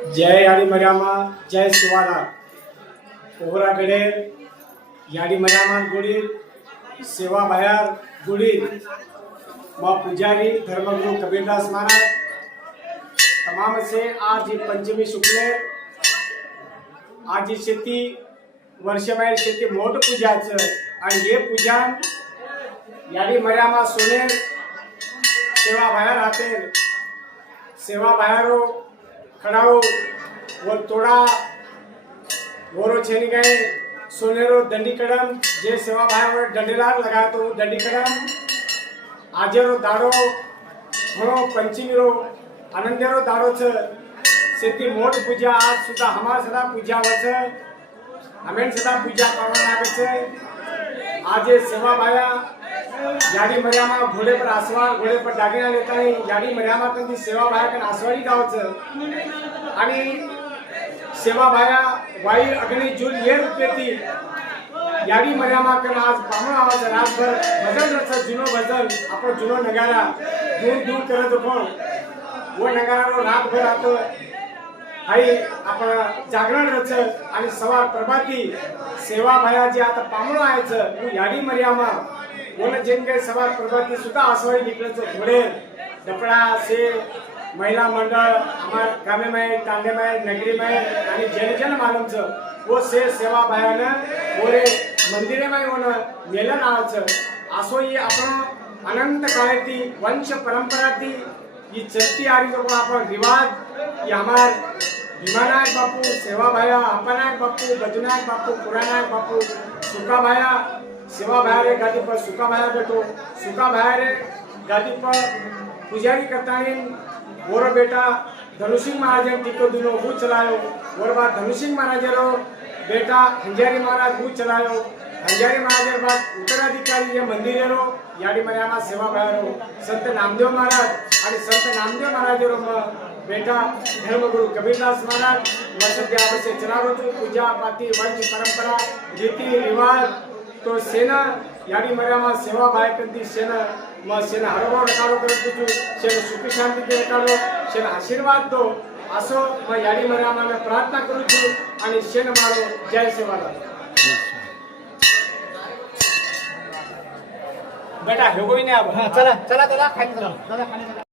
जय याडी मर्यामा जय शिवाला ओहरा गडे याडी मर्यामा गुडी सेवा बाहेर गुडी माँ पुजारी धर्मगुरु कबीरदास महाराज तमाम से आज पंचमी शुक्ले आज शेती वर्षबाहेर शेती मोठ पूजाचं आणि हे पूजा याडी मर्यामा सोने सेवा बाहेर राहते सेवा बाहेरो खड़ाओ वो तोड़ा वोरो छेनी गए सोनेरो दंडी कड़म जे सेवा बाहेर दंडेलार लगा तो दंडी कड़म आजेरो दाड़ो म्हणो पंचमीरो आनंदेरो दाड़ो छ शेती मोठ पूजा आज सुद्धा हमार सदा पूजा वच हमें सदा पूजा करवा लागे छे आजे सेवा बाया याडी मर्यामा घोड़े पर आसवार घोड़े पर दागिना लेता है याडी मर्यामा कंदी सेवा बाया कन आसवारी गावच आणि सेवा बाया वाई अग्नि जुल ये रुपयेती याडी मर्यामा कन आज बामण आवाज रातभर भजन रच जुनो भजन आपण जुनो नगारा दूर दूर करत कोण वो नगारा रातभर आतो हाई आपण जागरण रच आणि सवार प्रभाती सेवा बाया जे आता पामण आहेच याडी मर्यामा बोल जेनके सवार प्रभाती सुद्धा आसवाई निकलच घोड़े डपड़ा से महिला मंडळ हमार गामे में तांडे में नगरी में आणि जन जन मालूम छ वो से सेवा बायाने बोले मंदिरे में ओन मेलन आवच आसोई आपण अनंत काळेती वंश परंपराती ही चलती आरी जो आपण रिवाज ये हमार भीमानायक बापू सेवा बाया अपनायक बापू बजुनायक बापू पुरानायक बापू सुका बाया सेवा बाहर गादी पर सुका बाया बैठो सुका बाहर गादी पर पुजारी करतानी और बेटा धनुसिंह महाराज टीको दिनो वो चलायो और बाद धनुसिंह महाराज रो बेटा हंजारी महाराज वो चलायो हंजारी महाराज बाद उत्तराधिकारी ये मंदिर रो याडी मर्यामा सेवा बाया रो संत नामदेव महाराज आणि संत नामदेव महाराज रो बेटा धर्मगुरु कबीरदास महाराज मसद्या से चलावो पूजा पाती वंश परंपरा रीति रिवाज तो सेना याडी मर्यामा सेवा बाय करती सेना म सेना हरवो रकारो करत तू सेना सुख शांती दे रकारो सेना आशीर्वाद दो असो म याडी मर्यामाने प्रार्थना करू छु आणि सेना मारो जय सेवाला बेटा हे कोई नहीं अब चला चला चला खाली चला